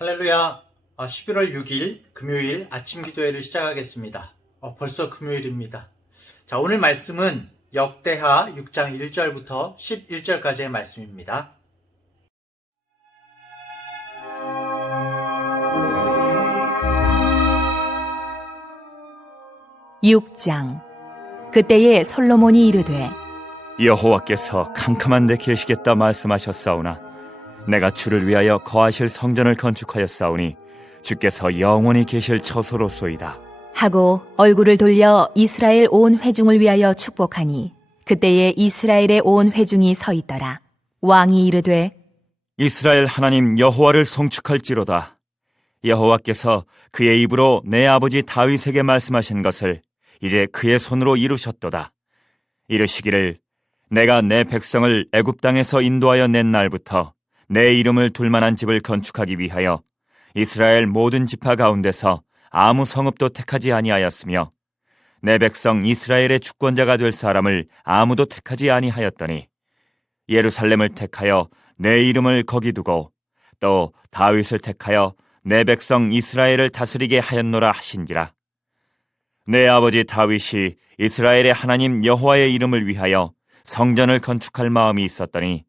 할렐루야. 11월 6일 금요일 아침 기도회를 시작하겠습니다. 벌써 금요일입니다. 자, 오늘 말씀은 역대하 6장 1절부터 11절까지의 말씀입니다. 6장. 그때에 솔로몬이 이르되 여호와께서 캄캄한 데 계시겠다 말씀하셨사오나 내가 주를 위하여 거하실 성전을 건축하였사오니 주께서 영원히 계실 처소로소이다 하고 얼굴을 돌려 이스라엘 온 회중을 위하여 축복하니 그때에 이스라엘의 온 회중이 서 있더라. 왕이 이르되 이스라엘 하나님 여호와를 송축할지로다. 여호와께서 그의 입으로 내 아버지 다윗에게 말씀하신 것을 이제 그의 손으로 이루셨도다. 이르시기를 내가 내 백성을 애굽 땅에서 인도하여 낸 날부터 내 이름을 둘 만한 집을 건축하기 위하여 이스라엘 모든 지파 가운데서 아무 성읍도 택하지 아니하였으며 내 백성 이스라엘의 주권자가 될 사람을 아무도 택하지 아니하였더니 예루살렘을 택하여 내 이름을 거기 두고 또 다윗을 택하여 내 백성 이스라엘을 다스리게 하였노라 하신지라. 내 아버지 다윗이 이스라엘의 하나님 여호와의 이름을 위하여 성전을 건축할 마음이 있었더니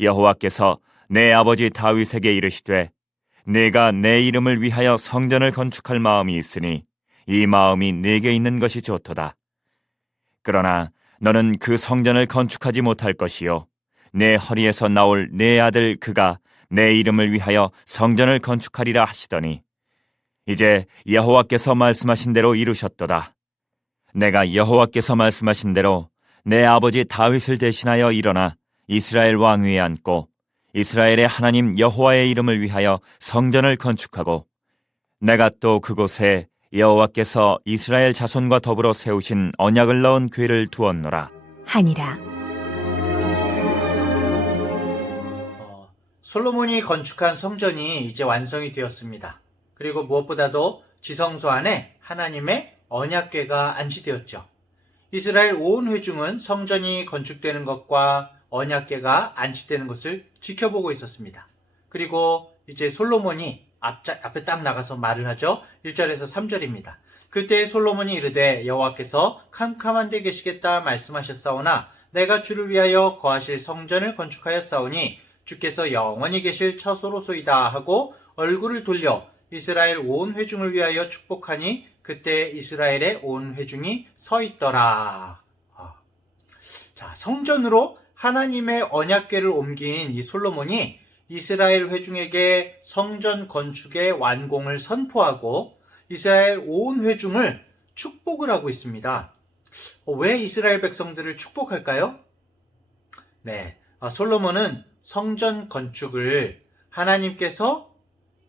여호와께서 내 아버지 다윗에게 이르시되 네가 내 이름을 위하여 성전을 건축할 마음이 있으니 이 마음이 네게 있는 것이 좋도다. 그러나 너는 그 성전을 건축하지 못할 것이요 내 허리에서 나올 내 아들 그가 내 이름을 위하여 성전을 건축하리라 하시더니 이제 여호와께서 말씀하신 대로 이루셨도다. 내가 여호와께서 말씀하신 대로 내 아버지 다윗을 대신하여 일어나 이스라엘 왕위에 앉고 이스라엘의 하나님 여호와의 이름을 위하여 성전을 건축하고 내가 또 그곳에 여호와께서 이스라엘 자손과 더불어 세우신 언약을 넣은 궤를 두었노라 하니라. 솔로몬이 건축한 성전이 이제 완성이 되었습니다. 그리고 무엇보다도 지성소 안에 하나님의 언약궤가 안치되었죠. 이스라엘 온 회중은 성전이 건축되는 것과 언약궤가 안치되는 것을 지켜보고 있었습니다. 그리고 이제 솔로몬이 앞에 딱 나가서 말을 하죠. 1절에서 3절입니다. 그때 솔로몬이 이르되 여호와께서 캄캄한 데 계시겠다 말씀하셨사오나 내가 주를 위하여 거하실 성전을 건축하였사오니 주께서 영원히 계실 처소로소이다 하고 얼굴을 돌려 이스라엘 온 회중을 위하여 축복하니 그때 이스라엘의 온 회중이 서 있더라. 자, 성전으로 하나님의 언약궤를 옮긴 이 솔로몬이 이스라엘 회중에게 성전 건축의 완공을 선포하고 이스라엘 온 회중을 축복을 하고 있습니다. 왜 이스라엘 백성들을 축복할까요? 네, 솔로몬은 성전 건축을 하나님께서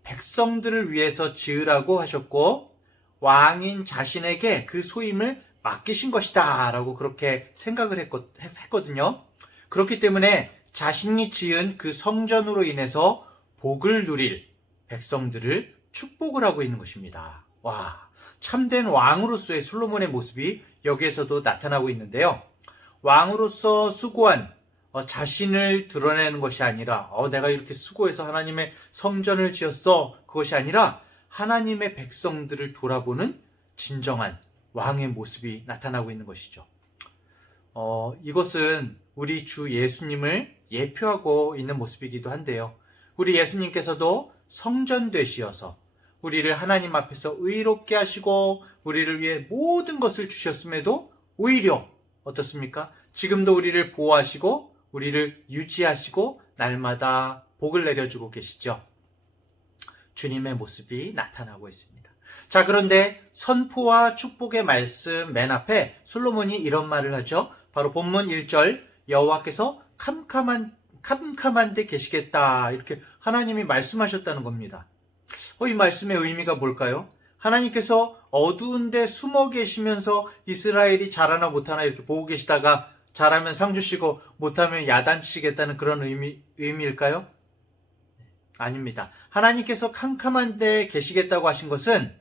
백성들을 위해서 지으라고 하셨고 왕인 자신에게 그 소임을 맡기신 것이다 라고 그렇게 생각을 했거든요. 그렇기 때문에 자신이 지은 그 성전으로 인해서 복을 누릴 백성들을 축복을 하고 있는 것입니다. 와, 참된 왕으로서의 솔로몬의 모습이 여기에서도 나타나고 있는데요. 왕으로서 수고한 자신을 드러내는 것이 아니라 내가 이렇게 수고해서 하나님의 성전을 지었어, 그것이 아니라 하나님의 백성들을 돌아보는 진정한 왕의 모습이 나타나고 있는 것이죠. 이것은 우리 주 예수님을 예표하고 있는 모습이기도 한데요. 우리 예수님께서도 성전 되시어서 우리를 하나님 앞에서 의롭게 하시고 우리를 위해 모든 것을 주셨음에도 오히려 어떻습니까? 지금도 우리를 보호하시고 우리를 유지하시고 날마다 복을 내려주고 계시죠. 주님의 모습이 나타나고 있습니다. 자, 그런데 선포와 축복의 말씀 맨 앞에 솔로몬이 이런 말을 하죠. 바로 본문 1절 여호와께서 캄캄한 데 계시겠다 이렇게 하나님이 말씀하셨다는 겁니다. 이 말씀의 의미가 뭘까요? 하나님께서 어두운 데 숨어 계시면서 이스라엘이 잘하나 못하나 이렇게 보고 계시다가 잘하면 상 주시고 못하면 야단치시겠다는 그런 의미일까요? 아닙니다. 하나님께서 캄캄한 데 계시겠다고 하신 것은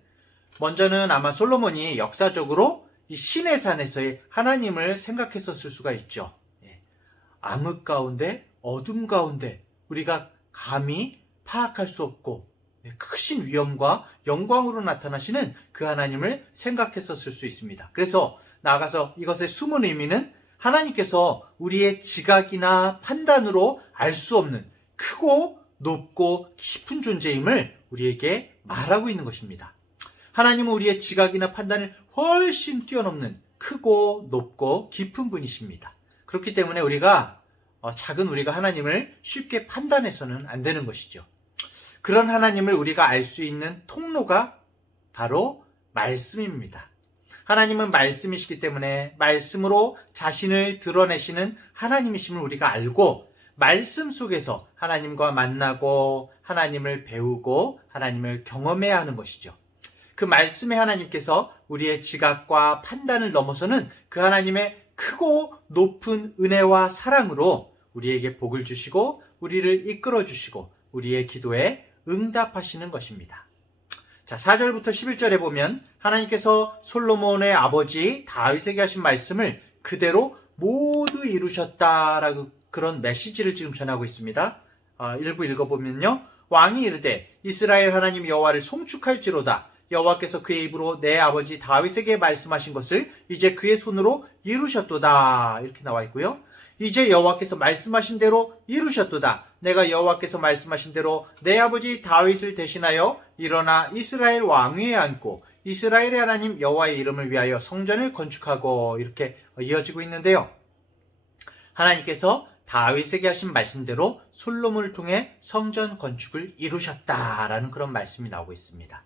먼저는 아마 솔로몬이 역사적으로 이 시내 산에서의 하나님을 생각했었을 수가 있죠. 암흑 가운데, 어둠 가운데 우리가 감히 파악할 수 없고 크신 위엄과 영광으로 나타나시는 그 하나님을 생각했었을 수 있습니다. 그래서 나아가서 이것의 숨은 의미는 하나님께서 우리의 지각이나 판단으로 알 수 없는 크고 높고 깊은 존재임을 우리에게 말하고 있는 것입니다. 하나님은 우리의 지각이나 판단을 훨씬 뛰어넘는 크고 높고 깊은 분이십니다. 그렇기 때문에 우리가 작은 우리가 하나님을 쉽게 판단해서는 안 되는 것이죠. 그런 하나님을 우리가 알 수 있는 통로가 바로 말씀입니다. 하나님은 말씀이시기 때문에 말씀으로 자신을 드러내시는 하나님이심을 우리가 알고 말씀 속에서 하나님과 만나고 하나님을 배우고 하나님을 경험해야 하는 것이죠. 그 말씀의 하나님께서 우리의 지각과 판단을 넘어서는 그 하나님의 크고 높은 은혜와 사랑으로 우리에게 복을 주시고 우리를 이끌어 주시고 우리의 기도에 응답하시는 것입니다. 자, 4절부터 11절에 보면 하나님께서 솔로몬의 아버지 다윗에게 하신 말씀을 그대로 모두 이루셨다라고 그런 메시지를 지금 전하고 있습니다. 일부 읽어보면요. 왕이 이르되 이스라엘 하나님 여호와를 송축할지로다. 여호와께서 그의 입으로 내 아버지 다윗에게 말씀하신 것을 이제 그의 손으로 이루셨도다. 이렇게 나와 있고요. 이제 여호와께서 말씀하신 대로 이루셨도다. 내가 여호와께서 말씀하신 대로 내 아버지 다윗을 대신하여 일어나 이스라엘 왕위에 앉고 이스라엘의 하나님 여호와의 이름을 위하여 성전을 건축하고 이렇게 이어지고 있는데요. 하나님께서 다윗에게 하신 말씀대로 솔로몬을 통해 성전 건축을 이루셨다라는 그런 말씀이 나오고 있습니다.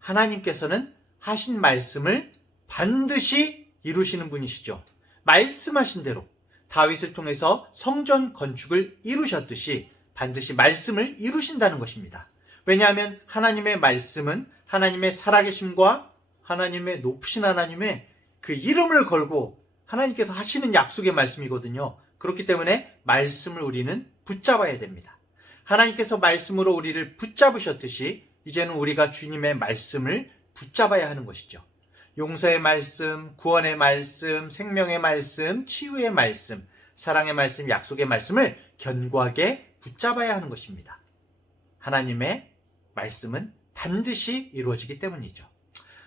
하나님께서는 하신 말씀을 반드시 이루시는 분이시죠. 말씀하신 대로 다윗을 통해서 성전 건축을 이루셨듯이 반드시 말씀을 이루신다는 것입니다. 왜냐하면 하나님의 말씀은 하나님의 살아계심과 하나님의 높으신 하나님의 그 이름을 걸고 하나님께서 하시는 약속의 말씀이거든요. 그렇기 때문에 말씀을 우리는 붙잡아야 됩니다. 하나님께서 말씀으로 우리를 붙잡으셨듯이 이제는 우리가 주님의 말씀을 붙잡아야 하는 것이죠. 용서의 말씀, 구원의 말씀, 생명의 말씀, 치유의 말씀, 사랑의 말씀, 약속의 말씀을 견고하게 붙잡아야 하는 것입니다. 하나님의 말씀은 반드시 이루어지기 때문이죠.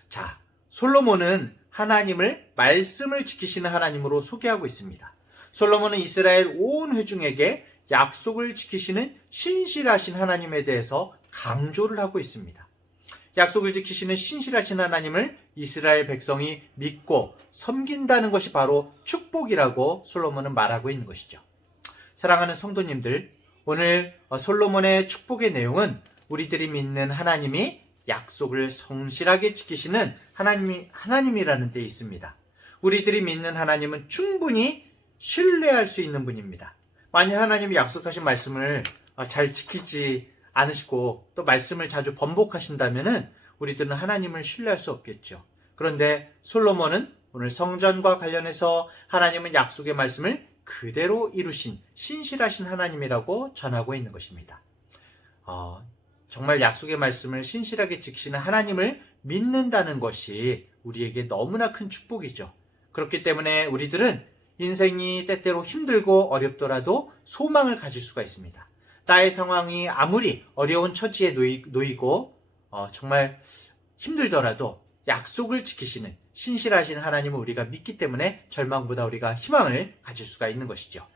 자, 솔로몬은 하나님을 말씀을 지키시는 하나님으로 소개하고 있습니다. 솔로몬은 이스라엘 온 회중에게 약속을 지키시는 신실하신 하나님에 대해서 강조를 하고 있습니다. 약속을 지키시는 신실하신 하나님을 이스라엘 백성이 믿고 섬긴다는 것이 바로 축복이라고 솔로몬은 말하고 있는 것이죠. 사랑하는 성도님들, 오늘 솔로몬의 축복의 내용은 우리들이 믿는 하나님이 약속을 성실하게 지키시는 하나님이라는 데 있습니다. 우리들이 믿는 하나님은 충분히 신뢰할 수 있는 분입니다. 만약 하나님이 약속하신 말씀을 잘 지키지 않으시고 또 말씀을 자주 번복하신다면 우리들은 하나님을 신뢰할 수 없겠죠. 그런데 솔로몬은 오늘 성전과 관련해서 하나님은 약속의 말씀을 그대로 이루신 신실하신 하나님이라고 전하고 있는 것입니다. 정말 약속의 말씀을 신실하게 지키시는 하나님을 믿는다는 것이 우리에게 너무나 큰 축복이죠. 그렇기 때문에 우리들은 인생이 때때로 힘들고 어렵더라도 소망을 가질 수가 있습니다. 나의 상황이 아무리 어려운 처지에 놓이고 정말 힘들더라도 약속을 지키시는 신실하신 하나님을 우리가 믿기 때문에 절망보다 우리가 희망을 가질 수가 있는 것이죠.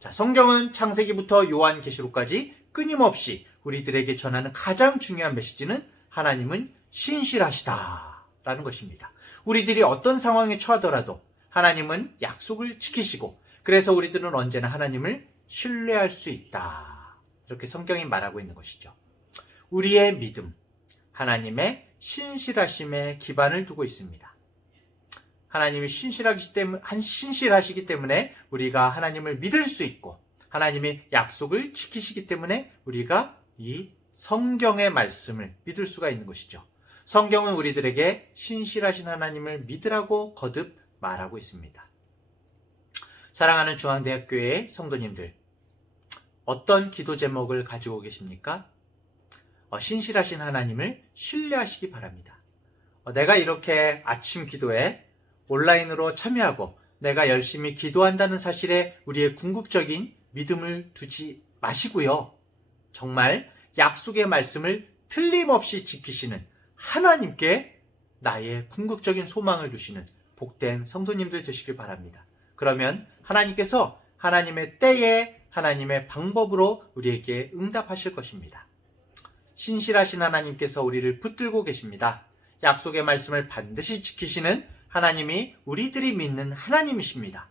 자, 성경은 창세기부터 요한계시록까지 끊임없이 우리들에게 전하는 가장 중요한 메시지는 하나님은 신실하시다라는 것입니다. 우리들이 어떤 상황에 처하더라도 하나님은 약속을 지키시고 그래서 우리들은 언제나 하나님을 신뢰할 수 있다. 이렇게 성경이 말하고 있는 것이죠. 우리의 믿음, 하나님의 신실하심에 기반을 두고 있습니다. 하나님이 신실하시기 때문에 우리가 하나님을 믿을 수 있고 하나님이 약속을 지키시기 때문에 우리가 이 성경의 말씀을 믿을 수가 있는 것이죠. 성경은 우리들에게 신실하신 하나님을 믿으라고 거듭 말하고 있습니다. 사랑하는 중앙대학교의 성도님들, 어떤 기도 제목을 가지고 계십니까? 신실하신 하나님을 신뢰하시기 바랍니다. 내가 이렇게 아침 기도에 온라인으로 참여하고 내가 열심히 기도한다는 사실에 우리의 궁극적인 믿음을 두지 마시고요. 정말 약속의 말씀을 틀림없이 지키시는 하나님께 나의 궁극적인 소망을 두시는 복된 성도님들 되시길 바랍니다. 그러면 하나님께서 하나님의 때에 하나님의 방법으로 우리에게 응답하실 것입니다. 신실하신 하나님께서 우리를 붙들고 계십니다. 약속의 말씀을 반드시 지키시는 하나님이 우리들이 믿는 하나님이십니다.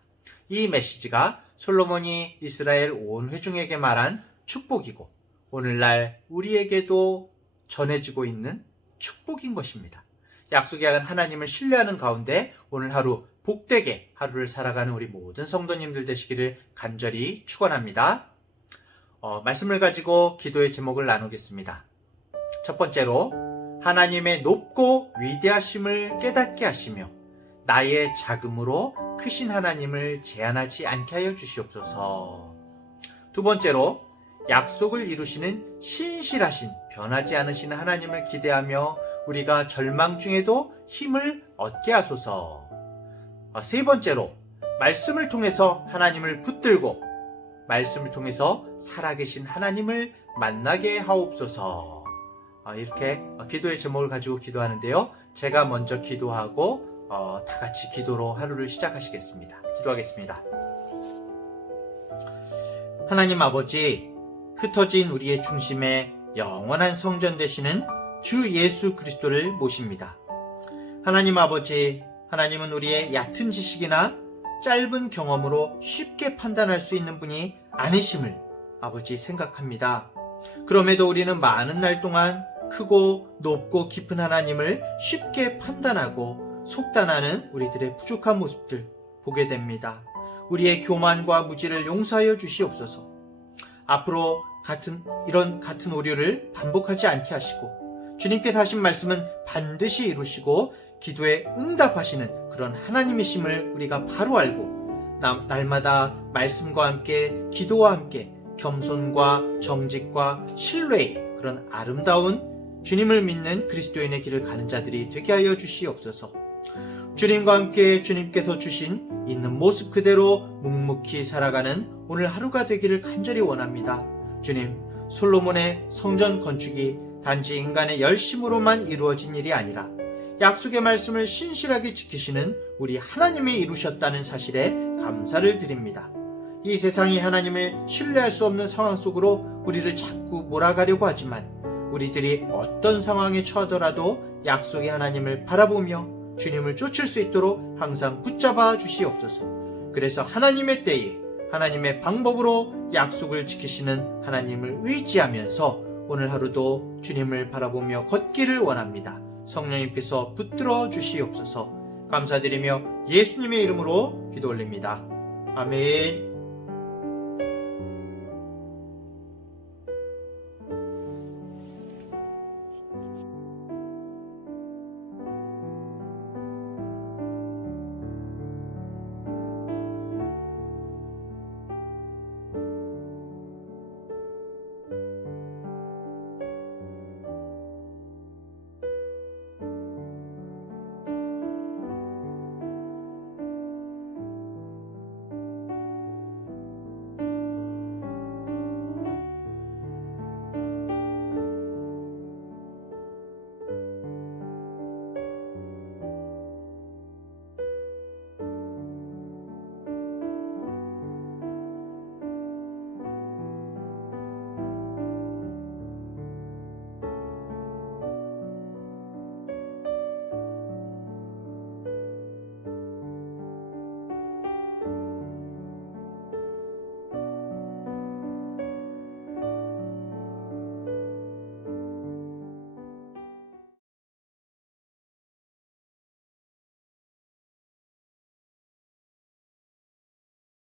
이 메시지가 솔로몬이 이스라엘 온 회중에게 말한 축복이고 오늘날 우리에게도 전해지고 있는 축복인 것입니다. 약속의 하나님을 신뢰하는 가운데 오늘 하루 복되게 하루를 살아가는 우리 모든 성도님들 되시기를 간절히 축원합니다. 말씀을 가지고 기도의 제목을 나누겠습니다. 첫 번째로 하나님의 높고 위대하심을 깨닫게 하시며 나의 작음으로 크신 하나님을 제한하지 않게 하여 주시옵소서. 두 번째로 약속을 이루시는 신실하신 변하지 않으시는 하나님을 기대하며 우리가 절망 중에도 힘을 얻게 하소서. 세 번째로 말씀을 통해서 하나님을 붙들고 말씀을 통해서 살아계신 하나님을 만나게 하옵소서. 이렇게 기도의 제목을 가지고 기도하는데요. 제가 먼저 기도하고 다 같이 기도로 하루를 시작하시겠습니다. 기도하겠습니다. 하나님 아버지, 흩어진 우리의 중심에 영원한 성전 되시는 주 예수 그리스도를 모십니다. 하나님 아버지, 하나님은 우리의 얕은 지식이나 짧은 경험으로 쉽게 판단할 수 있는 분이 아니심을 아버지 생각합니다. 그럼에도 우리는 많은 날 동안 크고 높고 깊은 하나님을 쉽게 판단하고 속단하는 우리들의 부족한 모습들 보게 됩니다. 우리의 교만과 무지를 용서하여 주시옵소서. 앞으로 이런 같은 오류를 반복하지 않게 하시고 주님께서 하신 말씀은 반드시 이루시고 기도에 응답하시는 그런 하나님이심을 우리가 바로 알고 날마다 말씀과 함께 기도와 함께 겸손과 정직과 신뢰의 그런 아름다운 주님을 믿는 그리스도인의 길을 가는 자들이 되게 하여 주시옵소서. 주님과 함께 주님께서 주신 있는 모습 그대로 묵묵히 살아가는 오늘 하루가 되기를 간절히 원합니다. 주님, 솔로몬의 성전 건축이 단지 인간의 열심으로만 이루어진 일이 아니라 약속의 말씀을 신실하게 지키시는 우리 하나님이 이루셨다는 사실에 감사를 드립니다. 이 세상이 하나님을 신뢰할 수 없는 상황 속으로 우리를 자꾸 몰아가려고 하지만 우리들이 어떤 상황에 처하더라도 약속의 하나님을 바라보며 주님을 쫓을 수 있도록 항상 붙잡아 주시옵소서. 그래서 하나님의 때에 하나님의 방법으로 약속을 지키시는 하나님을 의지하면서 오늘 하루도 주님을 바라보며 걷기를 원합니다. 성령님께서 붙들어 주시옵소서. 감사드리며 예수님의 이름으로 기도 올립니다. 아멘.